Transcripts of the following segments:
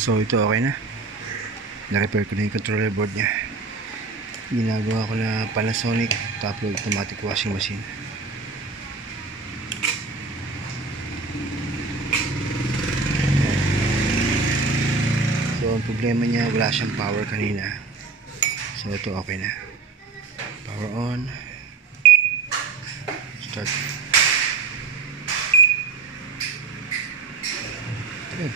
So ito okay na. Na-repair ko na yung controller board niya. Ginagawa ko na Panasonic top load automatic washing machine. So ang problema niya, wala siyang power kanina. So ito okay na. Power on. Start. Okay.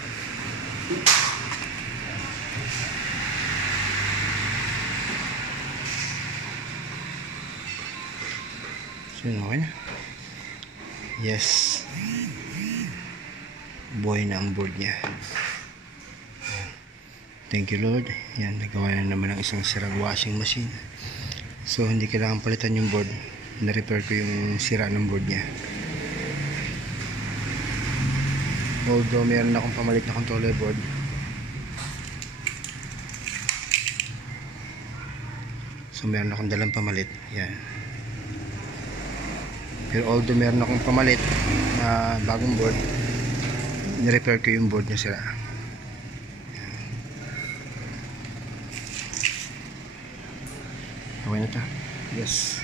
So yun, okay na. Yes. Buhay na ang board niya. Thank you Lord. Yan, nagawa na naman ng isang sirang washing machine. So hindi kailangan palitan yung board. Na-repair ko yung sira ng board niya. Although meron akong pamalit na controller board, so meron akong dalang pamalit. Yan. Pero although meron akong pamalit na bagong board, ni-repair ko yung board niya sira. Okay na ito. Yes.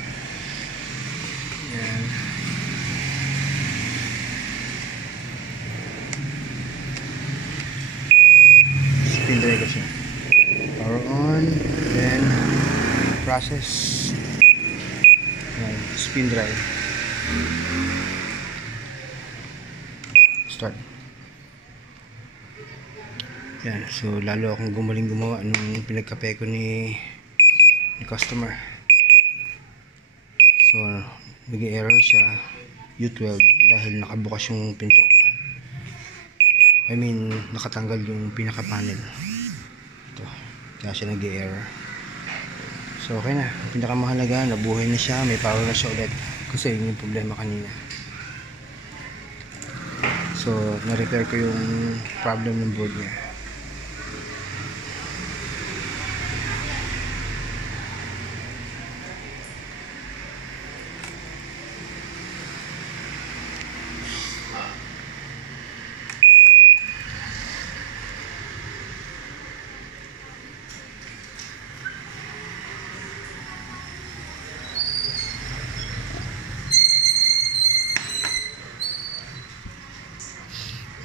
Yan. Spin drive siya. Power on. Then process. Yan. Spin drive. Start. Yan. So lalo akong gumaling gumawa nung pinagkape ko ni customer. So nag-error siya U12 dahil nakabukas yung pinto. I mean nakatanggal yung pinaka panel. Ito. Kaya siya nag-error. So okay na. Pinakamahalaga, nabuhay na siya, may power na siya ulit. Kasi yun yung problema kanina. So na-repair ko yung problem ng board niya.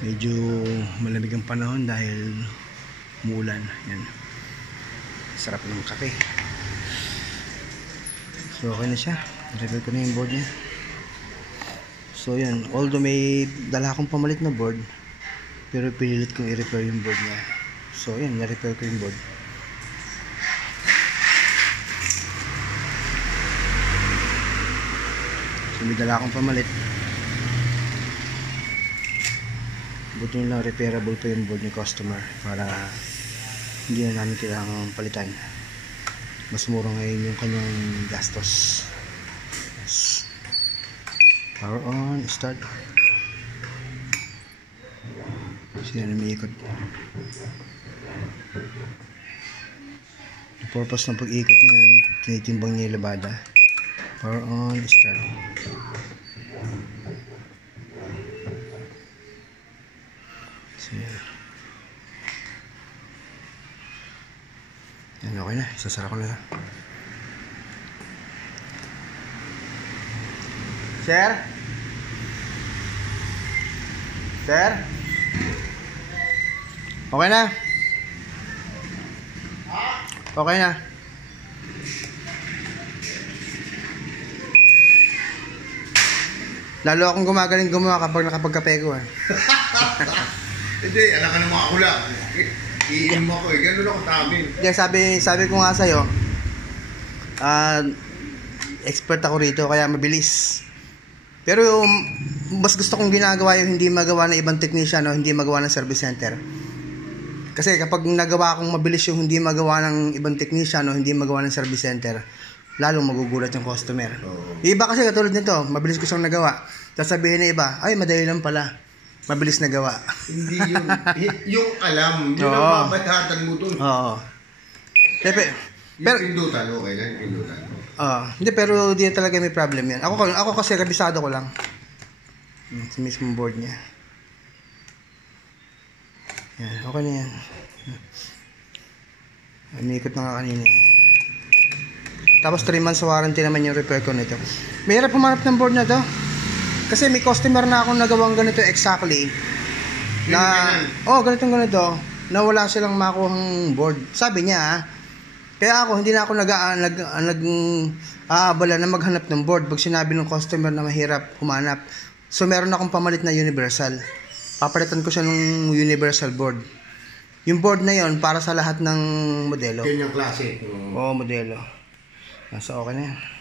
Medyo malamig ang panahon dahil umuulan. Yan. Sarap ng kape. So okay na siya. I-repair ko na yung board niya. So yan. Although may dala akong pamalit na board, pero pinilit kong i-repair yung board niya. So yan. Na-repair ko yung board. So may dala akong pamalit. Buti nyo lang repairable pa yung board ni customer para hindi na namin kailangang palitan. Mas mura ngayon yung kanyang gastos. Yes. Power on, start. Siya na umiikot. The purpose ng pag-ikot na yun, tinitimbang niya yung labada. Power on, start. Yan, okay na. Isasara ko na. Sir? Sir? Okay na? Okay na. Lalo akong gumagaling gumawa kapag nakapagkape ko eh. Hindi, alam ka naman ako lang. Iinom ako eh, gano'n ako tamin. Sabi ko nga sa'yo, expert ako rito kaya mabilis. Pero mas gusto kong ginagawa yung hindi magawa ng ibang technician o hindi magawa ng service center. Kasi kapag nagawa kong mabilis yung hindi magawa ng ibang technician o hindi magawa ng service center, lalong magugulat yung customer. Yung iba kasi katulad nito, mabilis ko siyang nagawa. Sasabihin na iba, ay madali lang pala. Mabilis na gawa. Hindi yun. Yung alam, yun ang mabatatan mo dun. Oo. Yung pindutan, okay lang yung pindutan. Hindi, pero di talaga may problem yan. Ako kasi kabisado ko lang. Sa mismong board niya. Yan, okay na yan. Umikot na nga kanina. Tapos 3 months warranty naman yung repair ko nito. Mahirap humanap ng board na to. Kasi may customer na akong nagawang ganito exactly. Na, ganito. Na wala silang makuhang board. Sabi niya, kaya ako, hindi na ako nag-aabala na maghanap ng board pag sinabi ng customer na mahirap humanap. So, meron akong pamalit na universal. Papalitan ko siya ng universal board. Yung board na yon para sa lahat ng modelo. Yun yung klase. Oo, modelo. So, okay na yan.